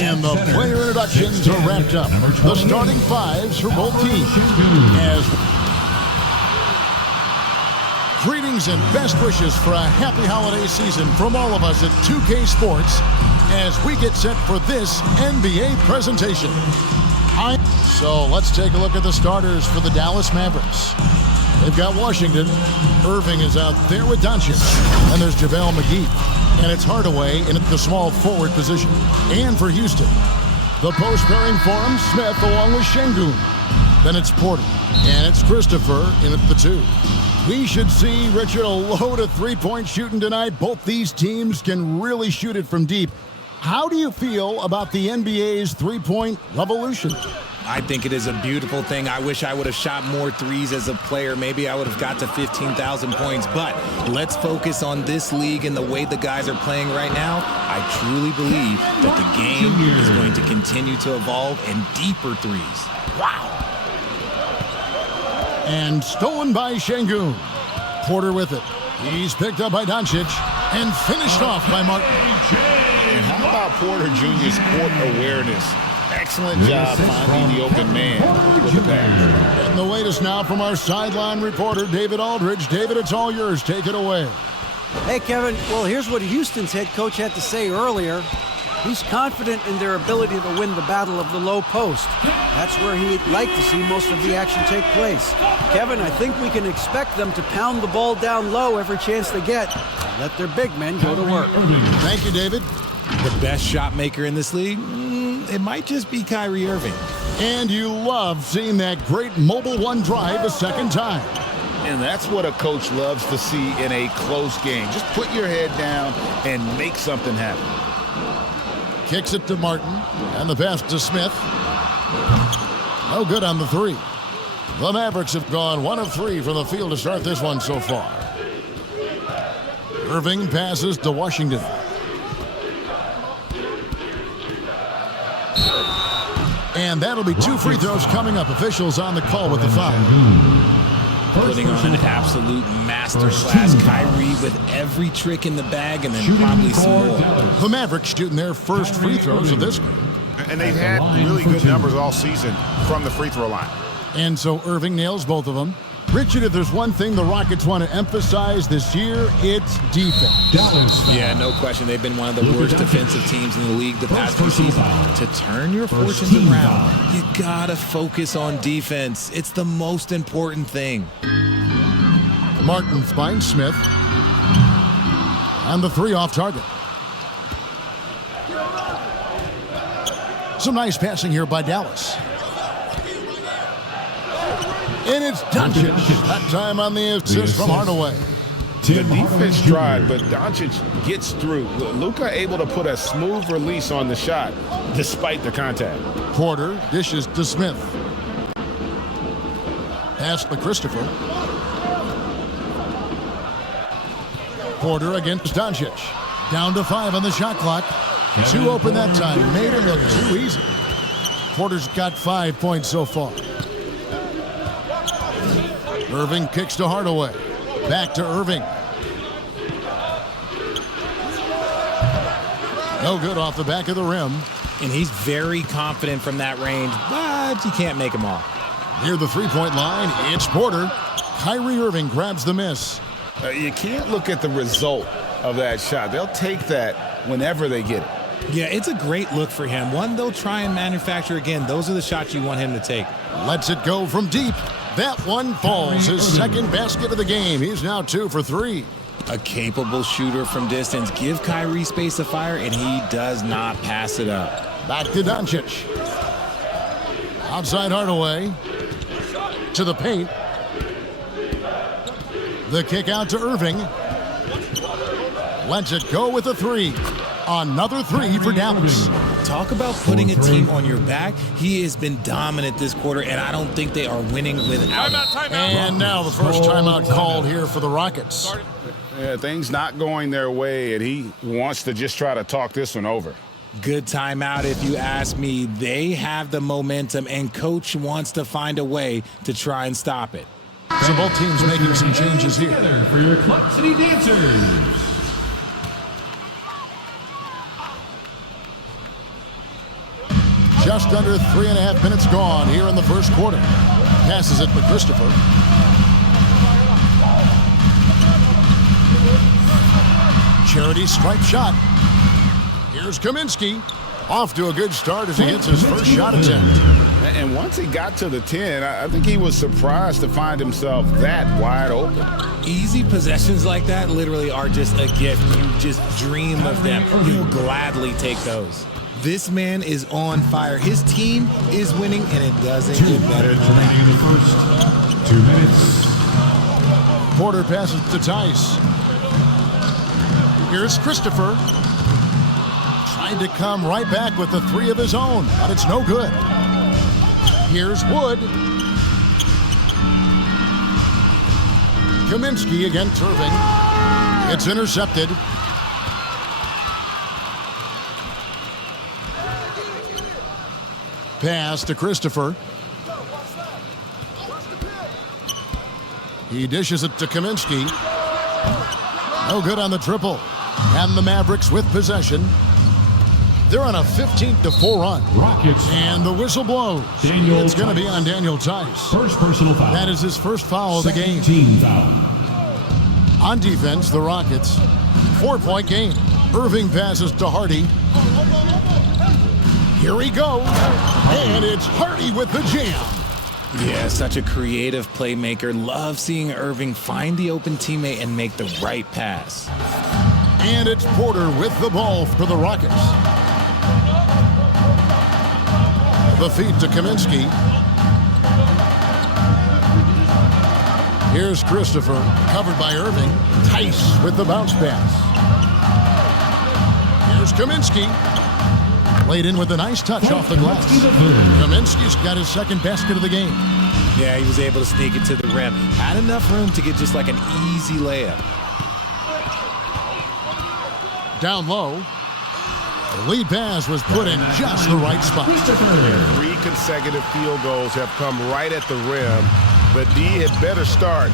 And the player introductions are wrapped up. The starting fives for both teams. As greetings and best wishes for a happy holiday season from all of us at 2K Sports as we get set for this NBA presentation. So let's take a look at the starters for the Dallas Mavericks. They've got Washington. Irving is out there with Doncic. And there's JaVale McGee. And it's Hardaway in the small forward position. And for Houston, the post pairing for him, Smith along with Şengün. Then it's Porter. And it's Christopher in at the 2. We should see, Richard, a load of three-point shooting tonight. Both these teams can really shoot it from deep. How do you feel about the NBA's three-point revolution? I think it is a beautiful thing. I wish I would have shot more threes as a player. Maybe I would have got to 15,000 points. But let's focus on this league and the way the guys are playing right now. I truly believe that the game is going to continue to evolve and deeper threes. Wow. And stolen by Şengün. Porter with it. He's picked up by Doncic and finished off by Martin. And how about Porter Jr.'s court awareness? Excellent job finding the open man with the pass. And the latest now from our sideline reporter, David Aldridge. David, it's all yours. Take it away. Hey, Kevin. Well, here's what Houston's head coach had to say earlier. He's confident in their ability to win the battle of the low post. That's where he'd like to see most of the action take place. Kevin, I think we can expect them to pound the ball down low every chance they get. Let their big men go to work. Thank you, David. The best shot maker in this league? It might just be Kyrie Irving. And you love seeing that great mobile one drive a second time. And that's what a coach loves to see in a close game. Just put your head down and make something happen. Kicks it to Martin, and the pass to Smith. No good on the 3. The Mavericks have gone 1 of 3 from the field to start this one so far. Irving passes to Washington. And that'll be 2 free throws coming up. Officials on the call with the foul. Putting on an absolute masterclass. Kyrie with every trick in the bag and then probably some more. The Mavericks shooting their first free throws of this game. And they've had really good numbers all season from the free throw line. And so Irving nails both of them. Richard, if there's one thing the Rockets want to emphasize this year, it's defense. Yeah, no question. They've been one of the worst defensive teams in the league the past few seasons. To turn your fortunes around, you gotta focus on defense. It's the most important thing. Martin finds Smith. And the 3 off target. Some nice passing here by Dallas. And it's Doncic. That time on the assist from Hardaway. The defense tried, but Doncic gets through. Luka able to put a smooth release on the shot despite the contact. Porter dishes to Smith. Pass to Christopher. Porter against Doncic. Down to 5 on the shot clock. 2 open that time. Made it look too easy. Porter's got 5 points so far. Irving kicks to Hardaway. Back to Irving. No good off the back of the rim. And he's very confident from that range, but you can't make him all. Near the three-point line, it's Porter. Kyrie Irving grabs the miss. You can't look at the result of that shot. They'll take that whenever they get it. Yeah, it's a great look for him. One they'll try and manufacture again. Those are the shots you want him to take. Lets it go from deep. That one falls. His second basket of the game. He's now 2 for 3. A capable shooter from distance. Give Kyrie space to fire, and he does not pass it up. Back to Doncic. Outside Hardaway. To the paint. The kick out to Irving. Lets it go with a 3. Another 3 for Dallas. Talk about putting a team on your back. He has been dominant this quarter, and I don't think they are winning without him. And now the first timeout called here for the Rockets. Yeah, things not going their way, and he wants to just try to talk this one over. Good timeout if you ask me. They have the momentum, and coach wants to find a way to try and stop it. So both teams making some changes here. For your Club City Dancers. just under 3.5 minutes gone here in the first quarter. Passes it to Christopher. Charity stripe shot. Here's Kaminsky. Off to a good start as he hits his first shot attempt. And once he got to the 10, I think he was surprised to find himself that wide open. Easy possessions like that literally are just a gift. You just dream of them. You gladly take those. This man is on fire. His team is winning, and it doesn't get better than that. In the first 2 minutes. Porter passes to Tice. Here's Christopher. Trying to come right back with the three of his own, but it's no good. Here's Wood. Kaminsky against Irving. It's intercepted. Pass to Christopher. He dishes it to Kaminsky. No good on the triple. And the Mavericks with possession. They're on a 15-4 run. Rockets. And the whistle blows. It's going to be on Daniel Tice. First personal foul. That is his first foul of the game. Team foul. On defense, the Rockets. 4-point game. Irving passes to Hardy. Here he goes. And it's Hardy with the jam. Yeah, such a creative playmaker. Love seeing Irving find the open teammate and make the right pass. And it's Porter with the ball for the Rockets. The feed to Kaminsky. Here's Christopher, covered by Irving. Tice with the bounce pass. Here's Kaminsky. Laid in with a nice touch off the glass. Kaminsky's got his second basket of the game. Yeah, he was able to sneak it to the rim. Had enough room to get just like an easy layup. Down low. The lead pass was put in just the right spot. 3 consecutive field goals have come right at the rim. The D had better start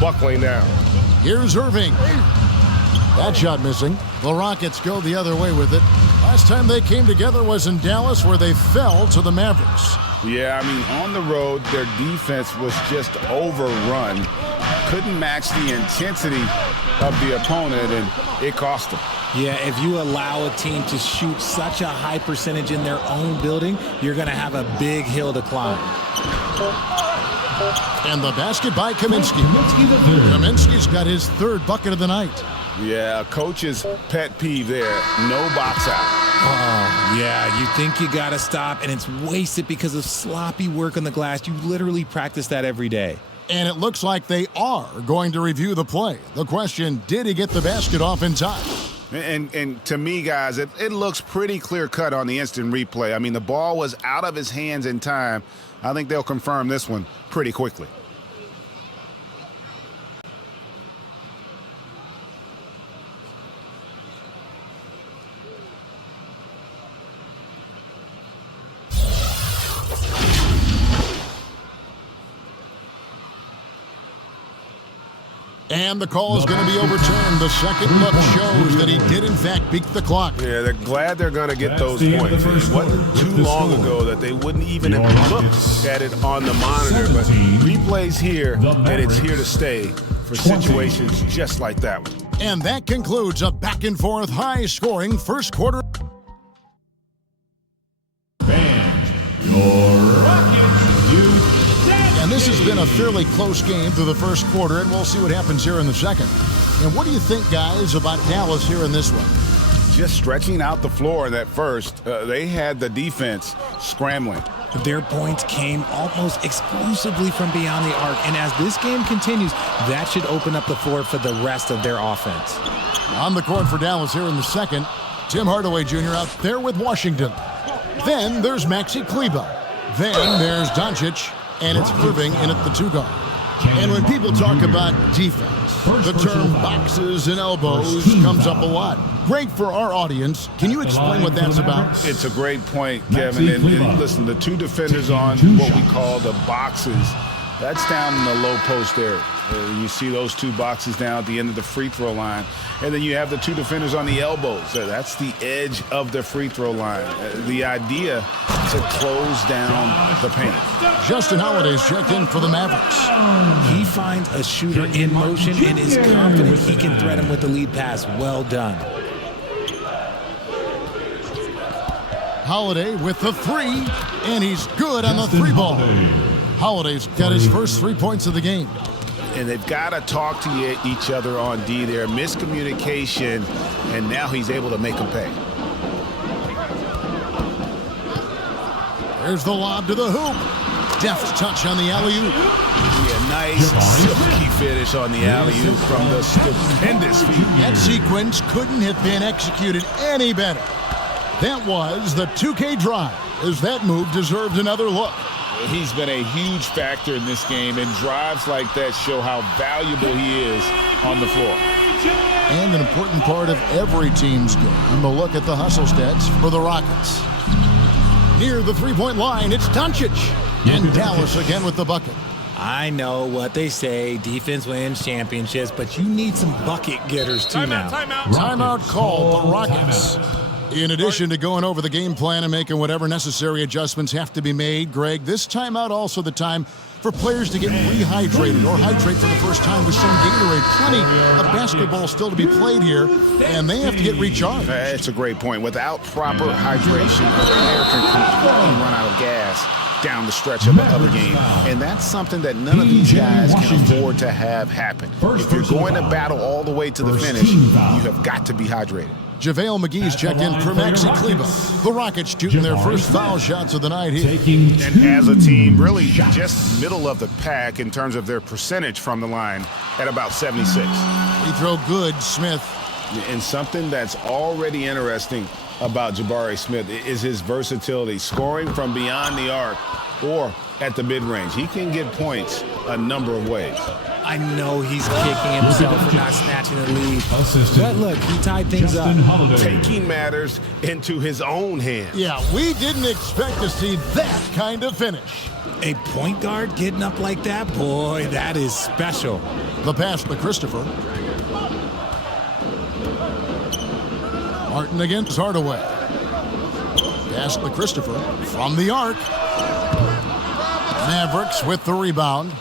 buckling down. Here's Irving. That shot missing. The Rockets go the other way with it. Last time they came together was in Dallas, where they fell to the Mavericks. Yeah, I mean, on the road, their defense was just overrun. Couldn't match the intensity of the opponent, and it cost them. Yeah, if you allow a team to shoot such a high percentage in their own building, you're going to have a big hill to climb. And the basket by Kaminsky. Kaminsky's got his third bucket of the night. Yeah, coach's pet peeve there. No box out. Oh, yeah, you think you got to stop, and it's wasted because of sloppy work on the glass. You literally practice that every day. And it looks like they are going to review the play. The question, did he get the basket off in time? And to me, guys, it looks pretty clear-cut on the instant replay. I mean, the ball was out of his hands in time. I think they'll confirm this one pretty quickly. And the call is going to be overturned. The second look shows that he did, in fact, beat the clock. Yeah, they're glad they're going to get those points. It wasn't too long ago that they wouldn't even have looked at it on the monitor. But replay's here, and it's here to stay for situations just like that one. And that concludes a back-and-forth, high-scoring first quarter. And this has been a fairly close game through the first quarter, and we'll see what happens here in the second. And what do you think, guys, about Dallas here in this one? Just stretching out the floor in that first. They had the defense scrambling. Their points came almost exclusively from beyond the arc, and as this game continues, that should open up the floor for the rest of their offense. On the court for Dallas here in the second, Tim Hardaway Jr. out there with Washington. Then there's Maxi Kleber. Then there's Doncic. And it's Irving in at the 2-guard. And when people talk about defense, the term boxes and elbows comes up a lot. Great for our audience. Can you explain what that's about? It's a great point, Kevin. And listen, the two defenders on what we call the boxes, That's down in the low post area. You see those two boxes down at the end of the free throw line. And then you have the two defenders on the elbows. That's the edge of the free throw line. The idea to close down the paint. Justin Holiday's checked in for the Mavericks. He finds a shooter in motion and is confident he can threat him with the lead pass. Well done. Holiday with the three, and he's good on the three ball. Holiday's got his first 3 points of the game. And they've got to talk to each other on D there. Miscommunication, and now he's able to make them pay. There's the lob to the hoop. Deft touch on the alley-oop. Yeah, nice silky finish on the alley-oop from the stupendous feet. That sequence couldn't have been executed any better. That was the 2K drive, as that move deserved another look. He's been a huge factor in this game, and drives like that show how valuable he is on the floor. And an important part of every team's game. A look at the hustle stats for the Rockets. Near the three-point line, it's Doncic. And Dallas again with the bucket. I know what they say, defense wins championships, but you need some bucket getters too now. Timeout called the Rockets. In addition to going over the game plan and making whatever necessary adjustments have to be made, Greg, this timeout also the time for players to get rehydrated or hydrate for the first time with some Gatorade. Plenty of basketball still to be played here, and they have to get recharged. That's a great point. Without proper hydration, a player can completely run out of gas down the stretch of the game. And that's something that none of these guys can afford to have happen. If you're going to battle all the way to the finish, you have got to be hydrated. JaVale McGee's checked in for Maxi Kleber. The Rockets shooting their first foul shots of the night here. And as a team, really just middle of the pack in terms of their percentage from the line at about 76. Free throw good, Smith. And something that's already interesting about Jabari Smith is his versatility, scoring from beyond the arc or at the mid-range. He can get points a number of ways. I know he's kicking himself for not snatching the lead. But look, he tied things up. Taking matters into his own hands. Yeah, we didn't expect to see that kind of finish. A point guard getting up like that? Boy, that is special. The pass to Christopher. Martin against Hardaway. Pass to Christopher from the arc. Mavericks with the rebound.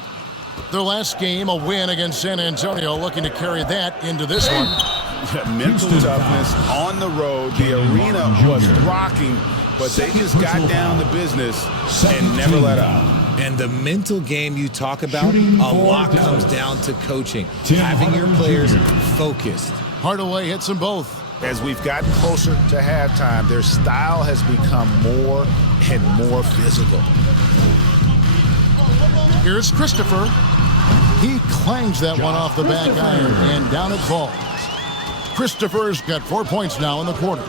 Their last game, a win against San Antonio, looking to carry that into this one. Mental toughness on the road. The arena was rocking, but they just got down to business and never let up. And the mental game you talk about, a lot comes down to coaching, having your players focused. Hardaway hits them both. As we've gotten closer to halftime, their style has become more and more physical. Here's Christopher. He clangs that one off the back iron, and down it falls. Christopher's got 4 points now in the quarter.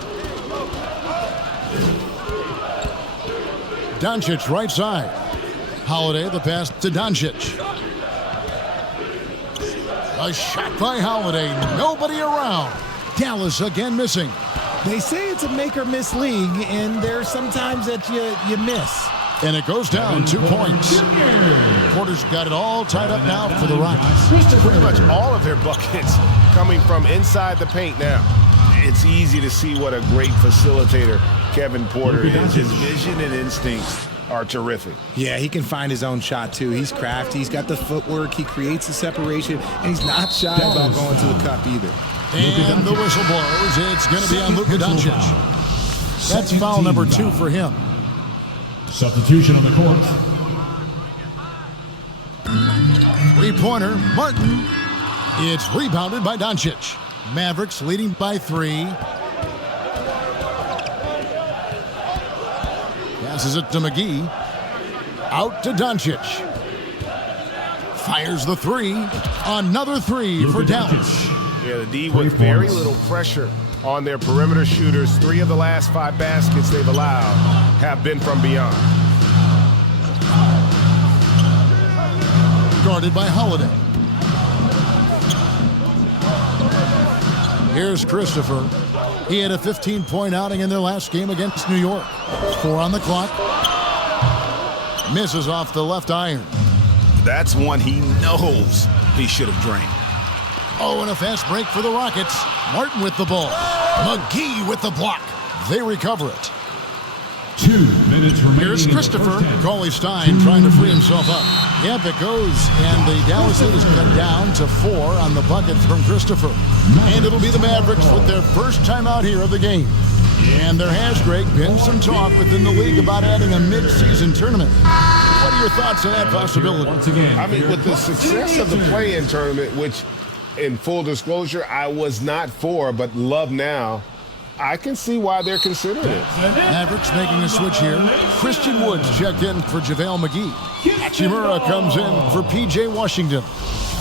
Doncic right side. Holiday the pass to Doncic. A shot by Holiday. Nobody around. Dallas again missing. They say it's a make or miss league, and there's sometimes that you miss. And it goes down 2 points. Porter's got it all tied up now for the Rockets. Pretty much all of their buckets coming from inside the paint now. It's easy to see what a great facilitator Kevin Porter is. His vision and instincts are terrific. Yeah, he can find his own shot, too. He's crafty. He's got the footwork. He creates the separation, and he's not shy about going to the cup either. And the whistle blows. It's going to be on Luka Doncic. That's foul number 2 for him. Substitution on the court. Three-pointer, Martin. It's rebounded by Doncic. Mavericks leading by 3. Passes it to McGee. Out to Doncic. Fires the 3. Another 3 for Dallas. Yeah, the D with very little pressure on their perimeter shooters. 3 of the last 5 baskets they've allowed have been from beyond. Guarded by Holiday. Here's Christopher. He had a 15-point outing in their last game against New York. 4 on the clock. Misses off the left iron. That's one he knows he should have drained. Oh, and a fast break for the Rockets. Martin with the ball. McGee with the block. They recover it. 2 minutes remaining. Here's Christopher. Cauley-Stein trying to free himself up. Yep, it goes. And the Dallas lead is cut down to 4 on the bucket from Christopher. And it'll be the Mavericks with their first time out here of the game. And there has, Greg, been some talk within the league about adding a mid-season tournament. What are your thoughts on that possibility? Once again, I mean, with the success of the play-in tournament, which, in full disclosure, I was not for, but love now, I can see why they're considering it. Mavericks making a switch here. Christian Woods checked in for JaVale McGee. Hachimura comes in for P.J. Washington.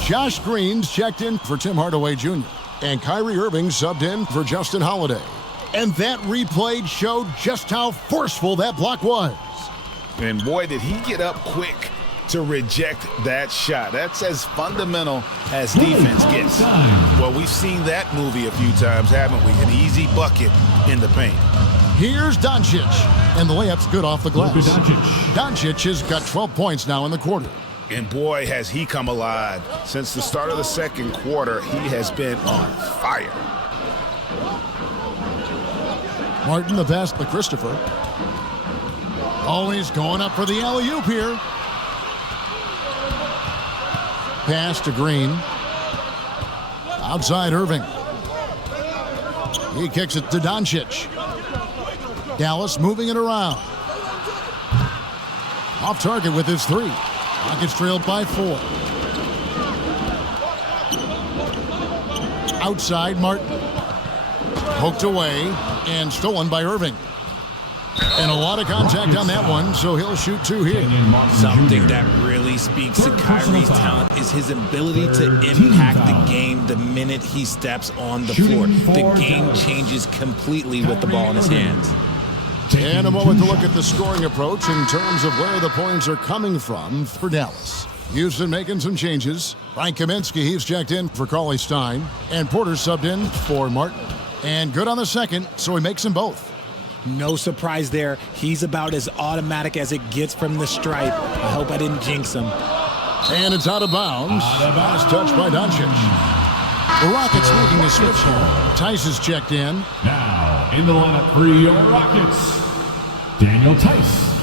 Josh Green's checked in for Tim Hardaway Jr. And Kyrie Irving subbed in for Justin Holiday. And that replay showed just how forceful that block was. And boy, did he get up quick to reject that shot. That's as fundamental as defense gets. Well, we've seen that movie a few times, haven't we? An easy bucket in the paint. Here's Doncic, and the layup's good off the glass. Doncic has got 12 points now in the quarter. And boy, has he come alive. Since the start of the second quarter, he has been on fire. Martin, the pass to Christopher. Oh, he's going up for the alley-oop here. Pass to Green. Outside Irving. He kicks it to Doncic. Dallas moving it around. Off target with his 3. Rockets trailed by 4. Outside Martin. Poked away and stolen by Irving. And a lot of contact on that one, so he'll shoot 2 here. Something that really speaks to Kyrie's talent is his ability to impact the game the minute he steps on the floor. The game changes completely with the ball in his hands. And a moment to look at the scoring approach in terms of where the points are coming from for Dallas. Houston making some changes. Frank Kaminsky, he's checked in for Cauley-Stein. And Porter subbed in for Martin. And good on the second, so he makes them both. No surprise there. He's about as automatic as it gets from the stripe. I hope I didn't jinx him. And it's out of bounds. Last touch by Doncic. The Rockets making a switch here. Tice is checked in. Now, in the lineup for your Rockets, Daniel Tice.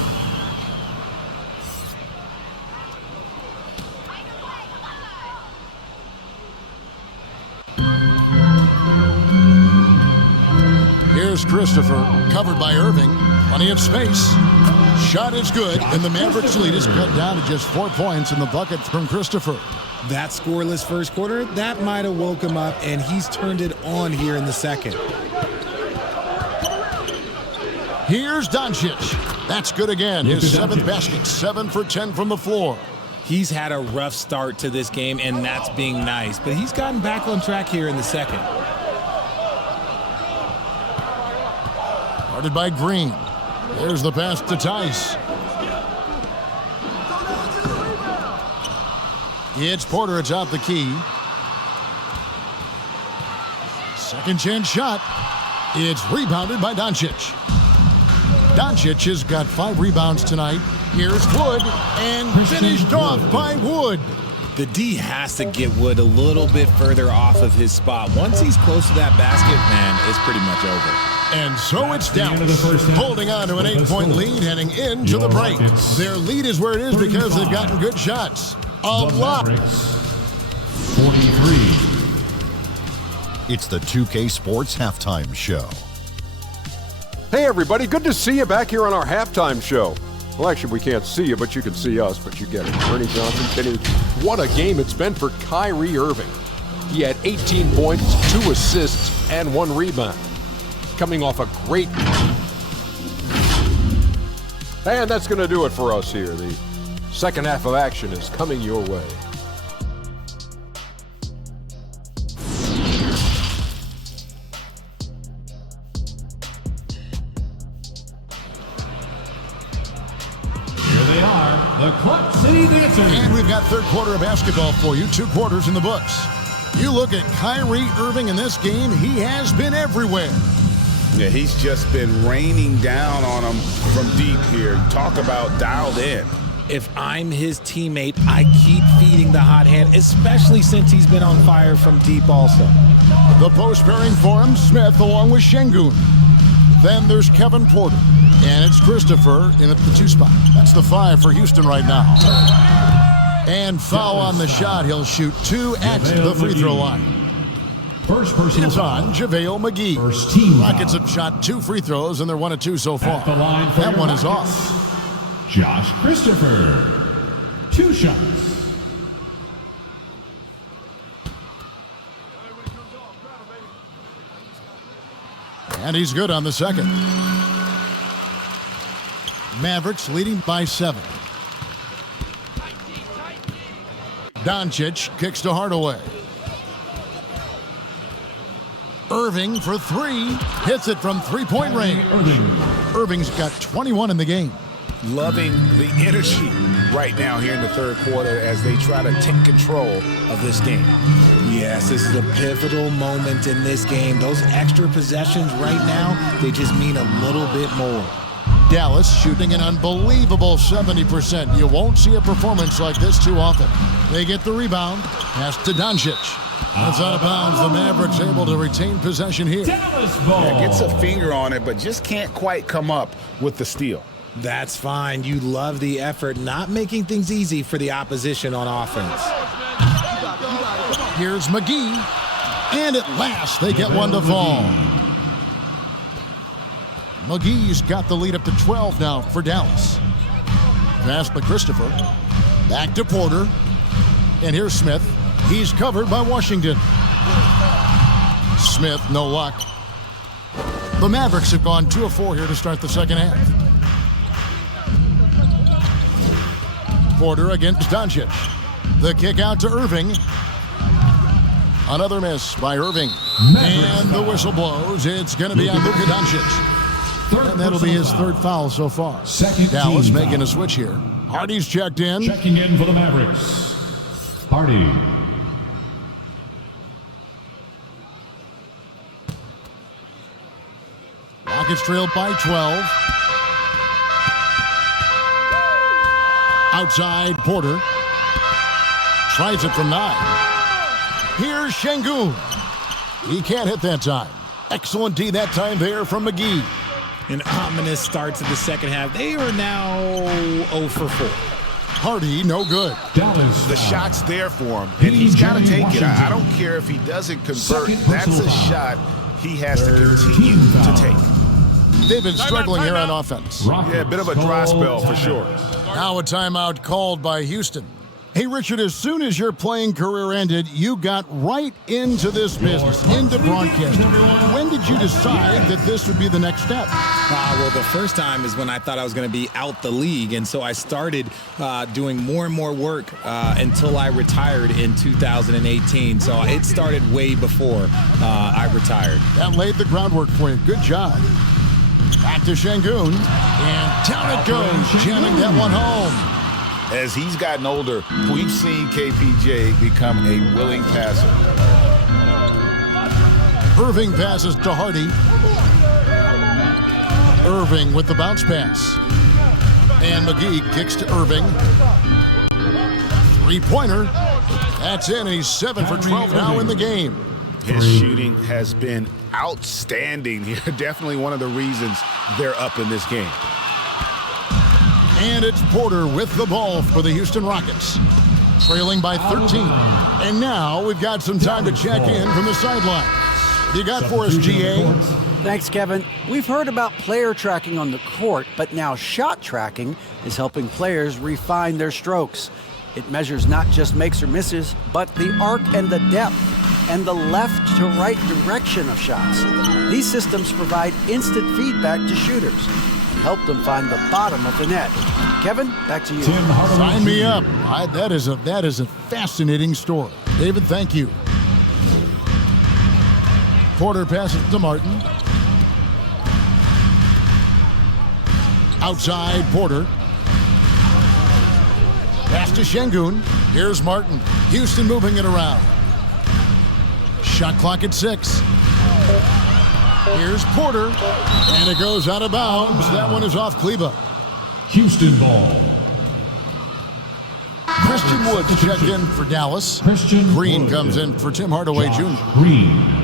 Here's Christopher, covered by Irving. Plenty of space. Shot is good, and the Mavericks lead is cut down to just 4 points in the bucket from Christopher. That scoreless first quarter, that might have woke him up, and he's turned it on here in the second. Here's Doncic. That's good again. His 7th basket, 7 for 10 from the floor. He's had a rough start to this game, and that's being nice, but he's gotten back on track here in the second. Guarded by Green. There's the pass to Tice. It's Porter. It's out the key. Second chance shot. It's rebounded by Doncic. Doncic has got 5 rebounds tonight. Here's Wood, and finished off by Wood. The D has to get Wood a little bit further off of his spot. Once he's close to that basket, man, it's pretty much over. And so it's Dallas, holding on to an 8-point lead heading into the break. Their lead is where it is because they've gotten good shots. A lot. 43. It's the 2K Sports Halftime Show. Hey everybody, good to see you back here on our halftime show. Well, actually, we can't see you, but you can see us, but you get it. Ernie Johnson, Kenny, what a game it's been for Kyrie Irving. He had 18 points, 2 assists, and 1 rebound. Coming off a great... And that's going to do it for us here. The second half of action is coming your way. Here they are, the Clutch City Dancers. And we've got third quarter of basketball for you. 2 quarters in the books. You look at Kyrie Irving in this game, he has been everywhere. Yeah, he's just been raining down on them from deep here. Talk about dialed in. if I'm his teammate, I keep feeding the hot hand, especially since he's been on fire from deep also. The post pairing for him, Smith along with Şengün. Then there's Kevin Porter, and it's Christopher in at the 2 spot. That's the 5 for Houston right now. And foul on the shot. He'll shoot 2 at the free throw line. First personal It's on JaVale McGee. First team Rockets foul. have shot 2 free throws, and they're 1 of 2 so far. At the line for That your one is Rockets, off. Josh Christopher. 2 shots. And he's good on the second. Mavericks leading by 7. Doncic kicks to Hardaway. Irving for 3. Hits it from three-point range. Irving's got 21 in the game. Loving the energy right now here in the third quarter as they try to take control of this game. Yes, this is a pivotal moment in this game. Those extra possessions right now, they just mean a little bit more. Dallas shooting an unbelievable 70%. You won't see a performance like this too often. They get the rebound. Pass to Doncic. That's out of bounds. The Mavericks able to retain possession here. Dallas ball. Yeah, gets a finger on it, but just can't quite come up with the steal. That's fine. You love the effort, not making things easy for the opposition on offense. Here's McGee. And at last, they get one to fall. McGee's got the lead up to 12 now for Dallas. Pass by Christopher. Back to Porter. And here's Smith. He's covered by Washington. Smith, no luck. The Mavericks have gone 2 of 4 here to start the second half. Porter against Doncic. The kick out to Irving. Another miss by Irving. And the whistle blows. It's going to be on Luka Doncic. And that'll be his 3rd foul so far. Dallas making a switch here. Hardy's checked in. Checking in for the Mavericks. Hardy. Rockets trailed by 12. Outside, Porter. Tries it from 9. Here's Şengün. He can't hit that time. Excellent D that time there from McGee. An ominous start to the second half. They are now 0 for 4. Hardy, no good. Dallas. The shot's there for him, and he's got to take it. I don't care if he doesn't convert. That's a shot he has to continue to take. They've been struggling here on offense. Yeah, a bit of a dry spell for sure. Now a timeout called by Houston. Hey, Richard, as soon as your playing career ended, you got right into this business, into broadcasting. When did you decide that this would be the next step? Well, the first time is when I thought I was going to be out the league, and so I started doing more and more work until I retired in 2018. So it started way before I retired. That laid the groundwork for you. Good job. Back to Şengün, and down it goes, jamming that one home. As he's gotten older, we've seen KPJ become a willing passer. Irving passes to Hardy. Irving with the bounce pass. And McGee kicks to Irving. 3-pointer. That's in, and he's 7 for 12 now in the game. His shooting has been outstanding here. Definitely one of the reasons they're up in this game. And it's Porter with the ball for the Houston Rockets. Trailing by 13. And now we've got some time to check in from the sideline. What you got for us, GA? Thanks, Kevin. We've heard about player tracking on the court, but now shot tracking is helping players refine their strokes. It measures not just makes or misses, but the arc and the depth and the left to right direction of shots. These systems provide instant feedback to shooters and help them find the bottom of the net. Kevin, back to you. Sign me up. That is a fascinating story. David, thank you. Porter passes to Martin. Outside, Porter. Pass to Şengün. Here's Martin. Houston moving it around. Shot clock at 6. Here's Porter. And it goes out of bounds. That one is off Kleba. Houston ball. Christian Woods checked in for Dallas. Green comes in for Tim Hardaway Jr. Green.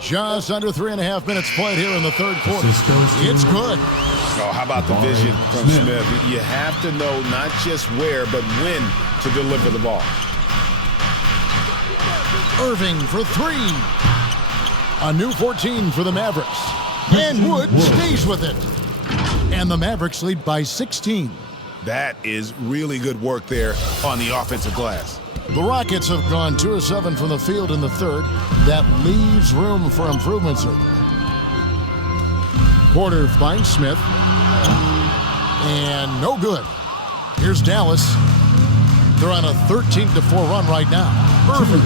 Just under 3.5 minutes played here in the third quarter. It's good. Oh, how about the vision from Smith? You have to know not just where, but when to deliver the ball. Irving for three. A new 14 for the Mavericks. And Wood stays with it. And the Mavericks lead by 16. That is really good work there on the offensive glass. The Rockets have gone 2 of 7 from the field in the third. That leaves room for improvement, certainly. Porter finds Smith. And no good. Here's Dallas. They're on a 13-4 run right now. Irving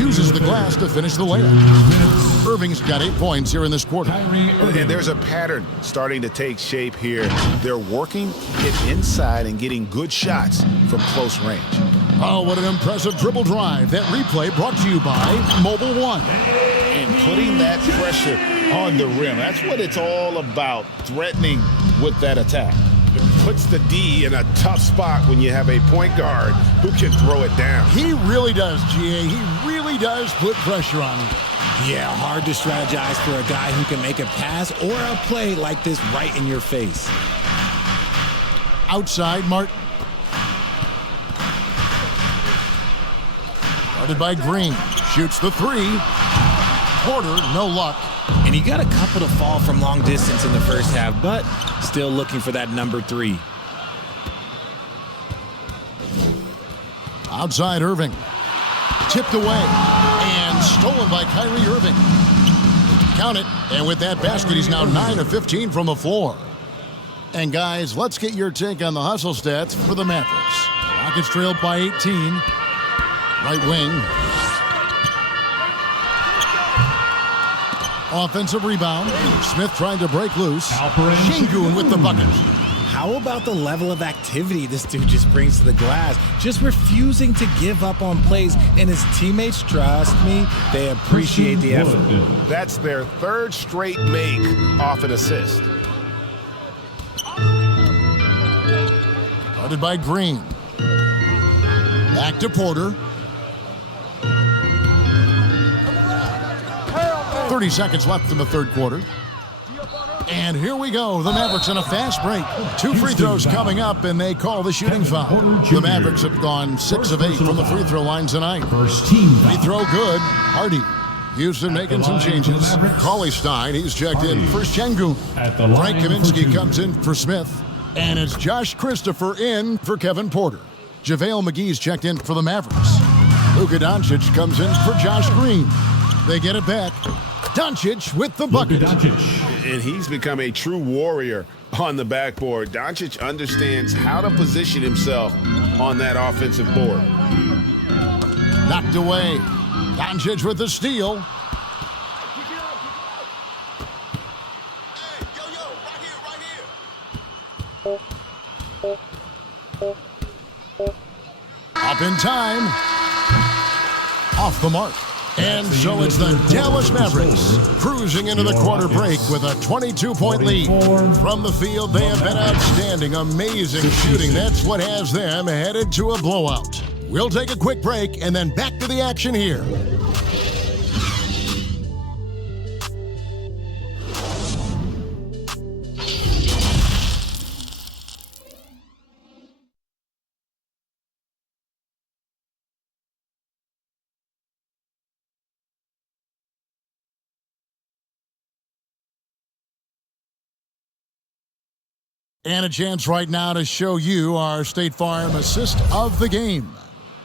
uses the glass to finish the layup. Irving's got 8 points here in this quarter. And there's a pattern starting to take shape here. They're working it inside and getting good shots from close range. Oh, what an impressive dribble drive. That replay brought to you by Mobile One. And putting that pressure on the rim. That's what it's all about, threatening with that attack. It puts the D in a tough spot when you have a point guard who can throw it down. He really does, GA. He really does put pressure on him. Yeah, hard to strategize for a guy who can make a pass or a play like this right in your face. Outside, Martin. Guarded by Green. Shoots the three. Porter, no luck. And he got a couple to fall from long distance in the first half, but still looking for that number 3. Outside, Irving. Tipped away. And stolen by Kyrie Irving. Count it. And with that basket, he's now 9 of 15 from the floor. And guys, let's get your take on the hustle stats for the Mavericks. Rockets trailed by 18. Right wing. Offensive rebound. Smith trying to break loose. Şengün with the bucket. How about the level of activity this dude just brings to the glass? Just refusing to give up on plays, and his teammates, trust me, they appreciate the effort. That's their third straight make off an assist. Guarded by Green. Back to Porter. 30 seconds left in the third quarter. And here we go. The Mavericks in a fast break. 2 free throws coming up, and they call the shooting foul. The Mavericks have gone 6 of 8 from the free throw line tonight. Free throw good. Hardy. Houston making some changes. Cauley Stein, he's checked in for Şengün. Frank Kaminsky comes in for Smith. And it's Josh Christopher in for Kevin Porter. JaVale McGee's checked in for the Mavericks. Luka Doncic comes in for Josh Green. They get it back. Doncic with the bucket. And he's become a true warrior on the backboard. Doncic understands how to position himself on that offensive board. Knocked away. Doncic with the steal. Up in time. Off the mark. And so it's the Dallas Mavericks cruising into the quarter break with a 22-point lead. From the field, they have been outstanding, amazing shooting. That's what has them headed to a blowout. We'll take a quick break and then back to the action here. And a chance right now to show you our State Farm assist of the game.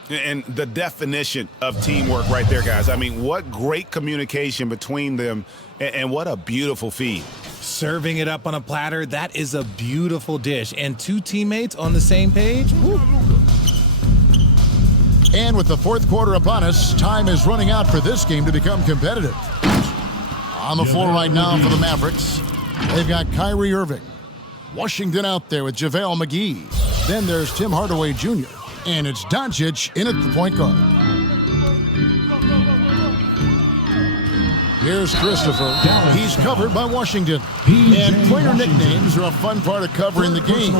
And the definition of teamwork right there, guys. I mean, what great communication between them, and what a beautiful feed. Serving it up on a platter, that is a beautiful dish. And 2 teammates on the same page? Woo. And with the fourth quarter upon us, time is running out for this game to become competitive. On the floor right now for the Mavericks, they've got Kyrie Irving. Washington out there with JaVale McGee. Then there's Tim Hardaway Jr. And it's Doncic in at the point guard. Here's Christopher. He's covered by Washington. And player nicknames are a fun part of covering the game.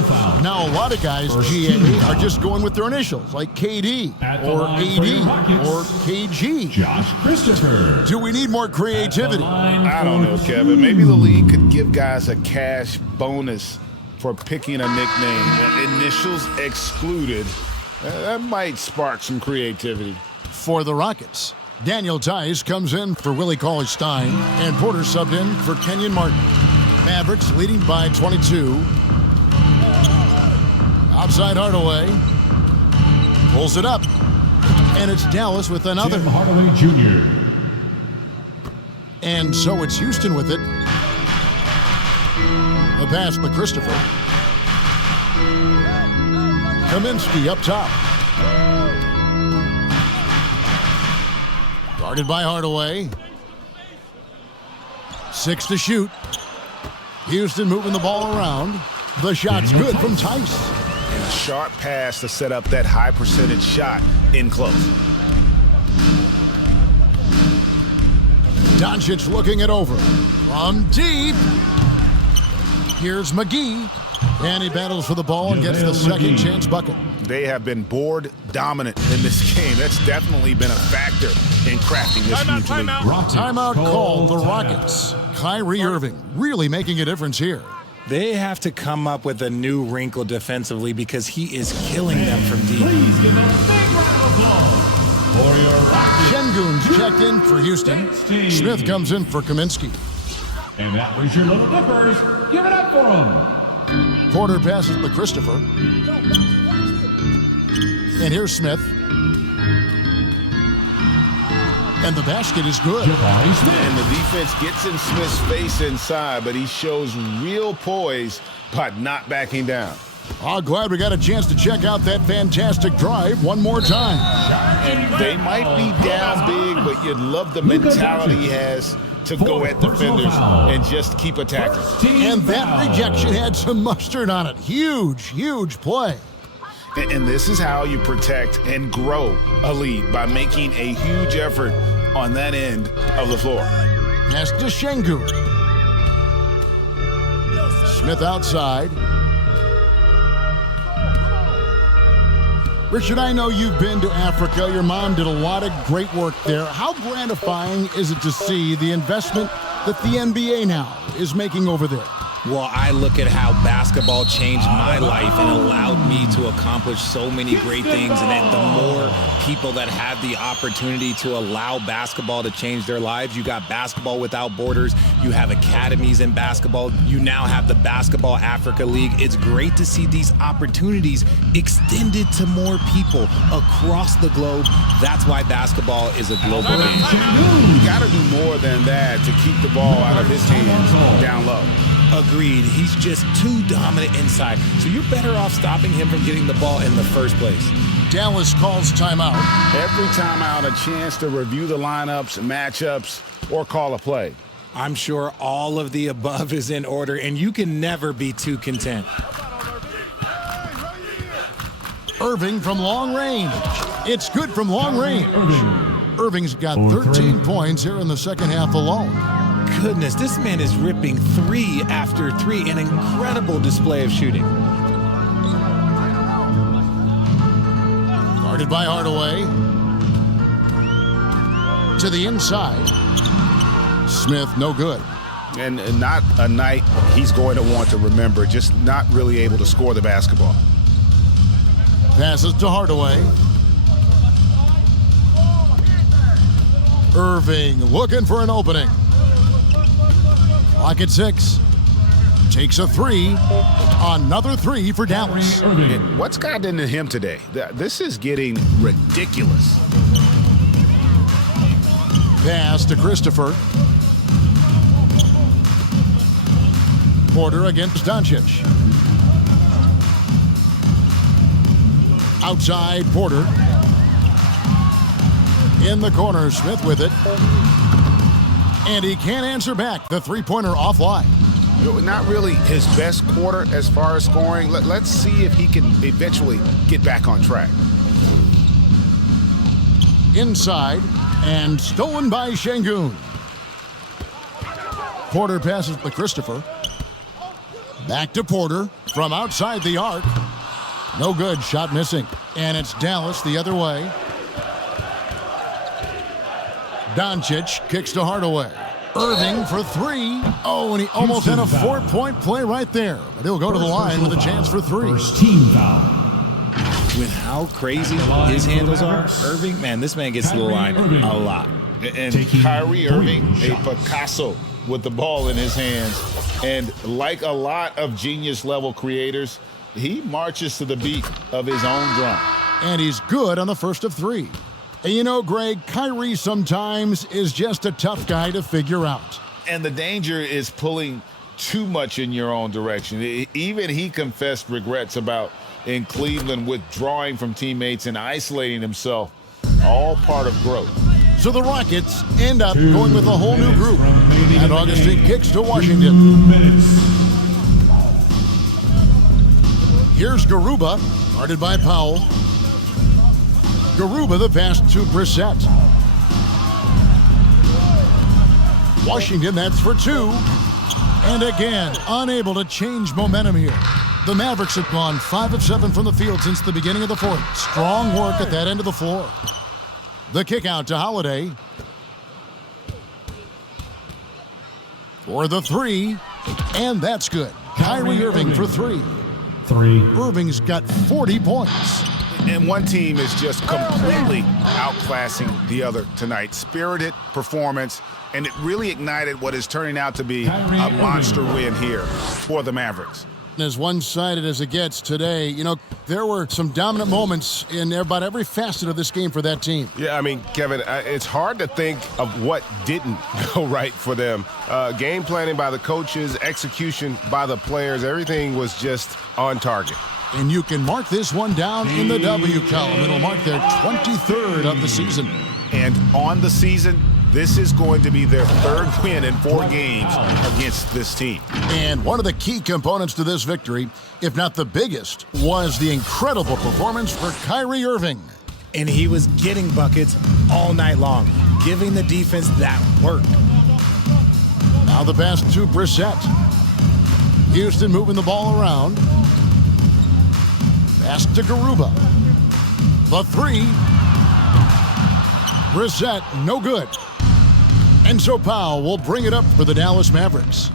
Now, a lot of guys, GA, are just going with their initials, like KD, or AD, or KG. Josh Christopher. Do we need more creativity? I don't know, Kevin. Maybe the league could give guys a cash bonus for picking a nickname. Initials excluded. That might spark some creativity. For the Rockets, Daniel Tice comes in for Willie Cauley-Stein, and Porter subbed in for Kenyon Martin. Mavericks leading by 22. Outside Hardaway. Pulls it up. And it's Dallas with another. Tim Hardaway Jr. And so it's Houston with it. The pass to Christopher. Kaminsky up top. Guarded by Hardaway. 6 to shoot. Houston moving the ball around. The shot's good from Tice. And a sharp pass to set up that high percentage shot in close. Doncic looking it over. From deep. Here's McGee. And he battles for the ball and gets the second chance bucket. They have been board dominant in this game. That's definitely been a factor in crafting this huge lead. Timeout called the Rockets. Kyrie Irving really making a difference here. They have to come up with a new wrinkle defensively because he is killing them from deep. Please give a big round of applause for your Rockets. Şengün's checked in for Houston. Smith comes in for Kaminsky. And that was your Little Dippers. Give it up for them. Porter passes to Christopher. And here's Smith. And the basket is good. And the defense gets in Smith's face inside, but he shows real poise by not backing down. Oh, glad we got a chance to check out that fantastic drive one more time. And they might be down big, but you'd love the mentality he has to go at defenders and just keep attacking. And that rejection had some mustard on it. Huge, huge play. And this is how you protect and grow a lead, by making a huge effort on that end of the floor. Pass to Şengün. Smith outside. Richard, I know you've been to Africa. Your mom did a lot of great work there. How gratifying is it to see the investment that the NBA now is making over there? Well, I look at how basketball changed my life and allowed me to accomplish so many great things. And that the more people that have the opportunity to allow basketball to change their lives, you got Basketball Without Borders, you have academies in basketball, you now have the Basketball Africa League. It's great to see these opportunities extended to more people across the globe. That's why basketball is a global game. You got to do more than that to keep the ball out of his hands down low. Agreed. He's just too dominant inside. So you're better off stopping him from getting the ball in the first place. Dallas calls timeout. Every timeout, a chance to review the lineups, matchups, or call a play. I'm sure all of the above is in order, and you can never be too content. Irving from long range. It's good from long range. Irving's got 13 points here in the second half alone. Goodness, this man is ripping 3 after 3. An incredible display of shooting. Guarded by Hardaway. To the inside. Smith, no good. And not a night he's going to want to remember, just not really able to score the basketball. Passes to Hardaway. Irving looking for an opening. Clock at 6. Takes a 3. Another 3 for Dallas. And what's gotten into him today? This is getting ridiculous. Pass to Christopher. Porter against Doncic. Outside Porter. In the corner, Smith with it. And he can't answer back. The three-pointer offline. Not really his best quarter as far as scoring. Let's see if he can eventually get back on track. Inside and stolen by Şengün. Porter passes to Christopher. Back to Porter from outside the arc. No good, shot missing. And it's Dallas the other way. Doncic kicks to Hardaway. Irving for three. Oh, and he almost had a 4-point play right there. But he'll go to the line with a chance for three. First team foul. With how crazy his handles are, Irving, man, this man gets to the line a lot. And Kyrie Irving, a Picasso with the ball in his hands. And like a lot of genius-level creators, he marches to the beat of his own drum. And he's good on the first of three. And you know, Greg, Kyrie sometimes is just a tough guy to figure out. And the danger is pulling too much in your own direction. Even he confessed regrets about in Cleveland withdrawing from teammates and isolating himself. All part of growth. So the Rockets end up going with a whole new group. And Augustine kicks to Washington. 2 minutes. Here's Garuba, guarded by Powell. Garuba the pass to Brissett. Washington, that's for two. And again, unable to change momentum here. The Mavericks have gone 5 of 7 from the field since the beginning of the fourth. Strong work at that end of the floor. The kick out to Holiday. For the three. And that's good. Kyrie Irving for three. Irving's got 40 points. And one team is just completely outclassing the other tonight. Spirited performance, and it really ignited what is turning out to be a monster win here for the Mavericks. As one-sided as it gets today, you know, there were some dominant moments in about every facet of this game for that team. Yeah, I mean, Kevin, it's hard to think of what didn't go right for them. Game planning by the coaches, execution by the players, everything was just on target. And you can mark this one down in the W column. It'll mark their 23rd of the season. And on the season, this is going to be their third win in 4 games against this team. And one of the key components to this victory, if not the biggest, was the incredible performance for Kyrie Irving. And he was getting buckets all night long, giving the defense that work. Now the pass to Brissett. Houston moving the ball around. Pass to Garuba. The three. Brissett, no good. And so Powell will bring it up for the Dallas Mavericks.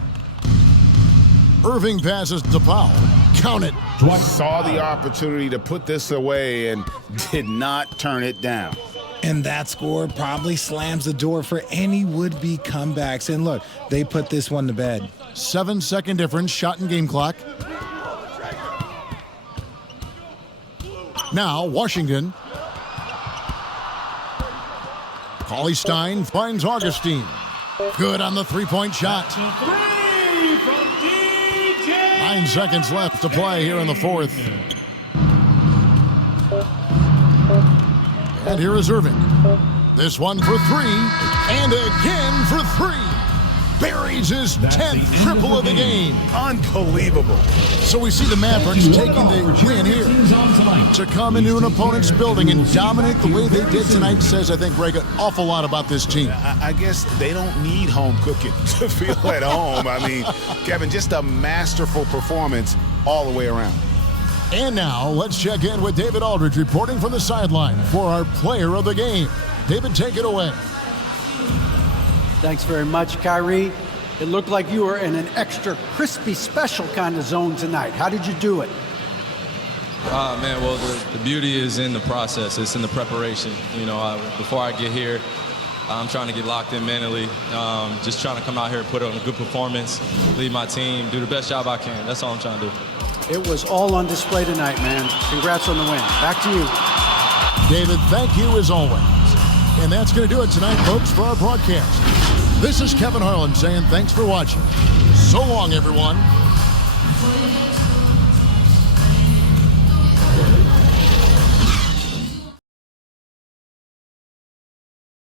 Irving passes to Powell. Count it. Saw the opportunity to put this away and did not turn it down. And that score probably slams the door for any would-be comebacks. And look, they put this one to bed. 7-second difference, shot and game clock. Now, Washington. Cauley Stein finds Augustine. Good on the three-point shot. 9 seconds left to play here in the fourth. And here is Irving. This one for three. And again for three. Buries his 10th triple of the game. Unbelievable. So we see the Mavericks taking the win here. To come into an opponent's building and dominate the way they did tonight says, I think, Greg, an awful lot about this team. I guess they don't need home cooking to feel at home. I mean, Kevin, just a masterful performance all the way around. And now let's check in with David Aldridge reporting from the sideline for our player of the game. David, take it away. Thanks very much, Kyrie. It looked like you were in an extra crispy special kind of zone tonight. How did you do it? Man, well, the beauty is in the process. It's in the preparation. You know, before I get here, I'm trying to get locked in mentally. Just trying to come out here and put on a good performance, lead my team, do the best job I can. That's all I'm trying to do. It was all on display tonight, man. Congrats on the win. Back to you. David, thank you as always. And that's going to do it tonight, folks, for our broadcast. This is Kevin Harlan saying thanks for watching. So long, everyone.